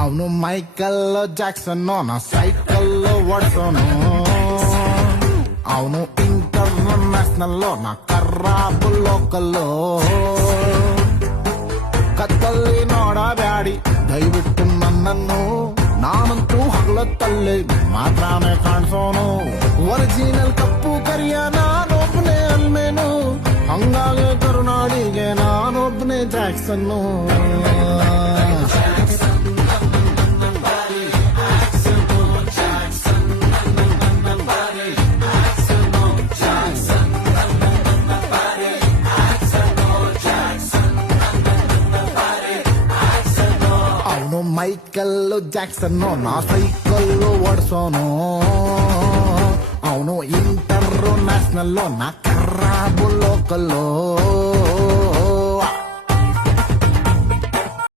ಅವನು Michael Jackson ನಾ cycle ಓಡ್ಸೋನು ಅವನು ಇಂಟರ್ನ್ಯಾಷನಲ್ ನಾ ಕರ್ರಾಬ್ ಲೋಕಲ್ ಕತ್ತಲ್ಲಿ ನೋಡಬ್ಯಾಡಿ ದಯವಿಟ್ಟು ನನ್ನನ್ನು ನಾನಂತೂ ಹಗಲತ್ತಲ್ಲಿ ಮಾತ್ರನೇ ಕಾಣಿಸೋನು ಒರಿಜಿನಲ್ ಕಪ್ಪು ಕರಿಯ ನಾನೊಬ್ಬನೇ ಅಲ್ಮೇನು ಹಂಗಾಗಿ ಕರುನಾಡಿಗೆ ನಾನೊಬ್ಬನೇ ಜಾಕ್ಸನ್ನು ಮೈಕಲ್ ಜಾಕ್ಸನ್ ನಾ ಸೈಕಲ್ ಓಡಿಸೋನು ಅವನು ಇಂಟರ್ನ್ಯಾಷನಲ್ ನಾ ಕರ್ರಾಬ್ ಲೋಕಲ್